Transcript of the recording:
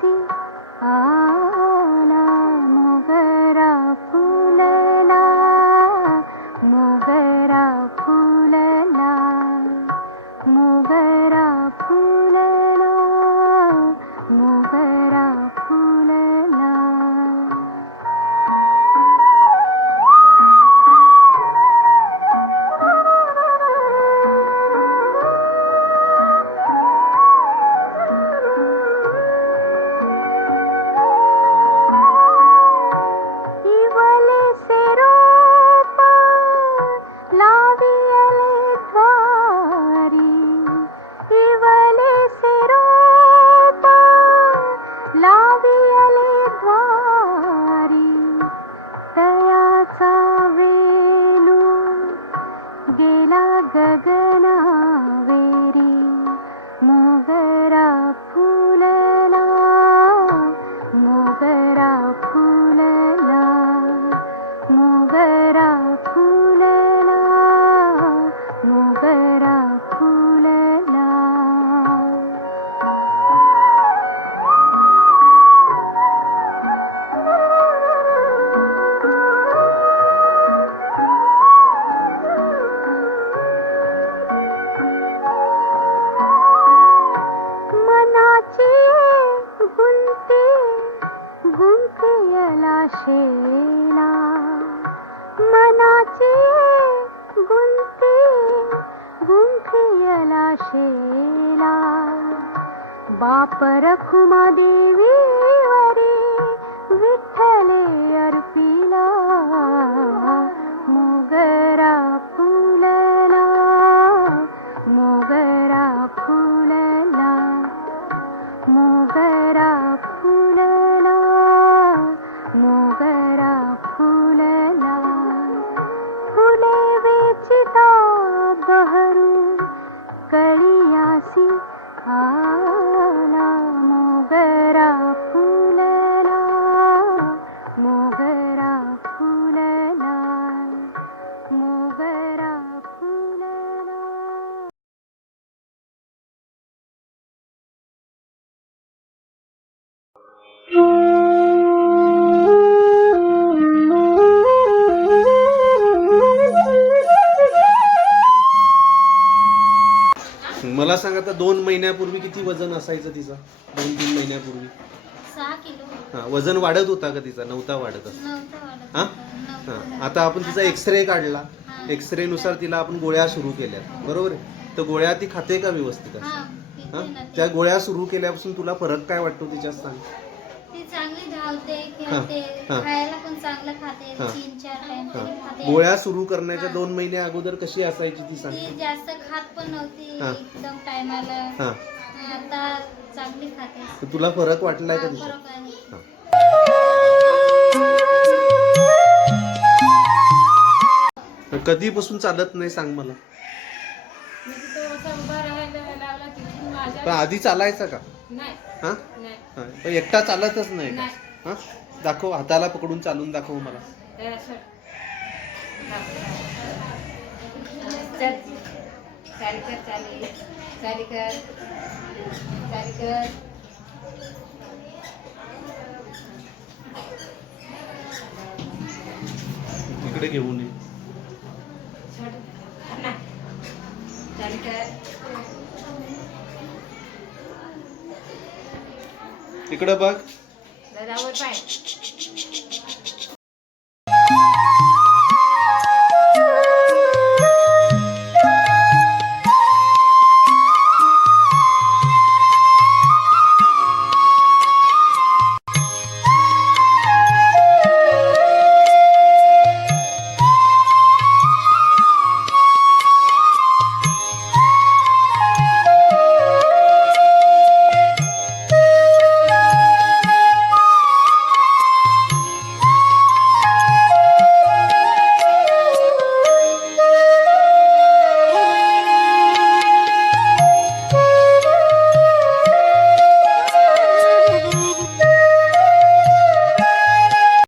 see, ah. गुंफियला शेला मनाची गुंती गुंफियला शेला। बाप रखुमा देवी वरे विठ्ठले अर्पिला मोगरा दोन महिन्यापूर्वी किती वजन असायचं तिचं दोन तीन महिन्यापूर्वी सहा किलो हा वजन वाढत होता का तिचा नव्हता वाढत असं? नव्हतं वाढत हा? हा नव्हतं. आता आपण तिचा एक्सरे काढला हा. एक्सरे नुसार तिला आपण गोळ्या सुरू केल्या बरोबर आहे तर गोळ्या ती खाते का व्यवस्थित असं? हा, हा. त्या गोळ्या सुरू केल्यापासून तुला फरक काय वाटतो तिच्यात सांग ती चांगली धावते हा, खेळते हा. खायला पण चांगलं खाते हा. तीन चार टाइम हा. तरी खाते गोळ्या सुरू करण्याच्या हा. दोन महिने अगोदर कशी असायची ती सांग ती जास्त खात पण नव्हती हा. एकदम टायमाला हा आता चांगली खाते तर तुला फरक वाटलाय का तिच्यात फरक आहे हा. तर कधीपासून चालत नाही सांग मला पण आधी चालायचा का हा हा. पण एकटा चालतच नाही का हा? दाखव हाताला पकडून चालून दाखव मला. चाली कर चाली चाली कर चाली कर इकडे घेऊन ये. चाली कर इकडे बघ. Downward right.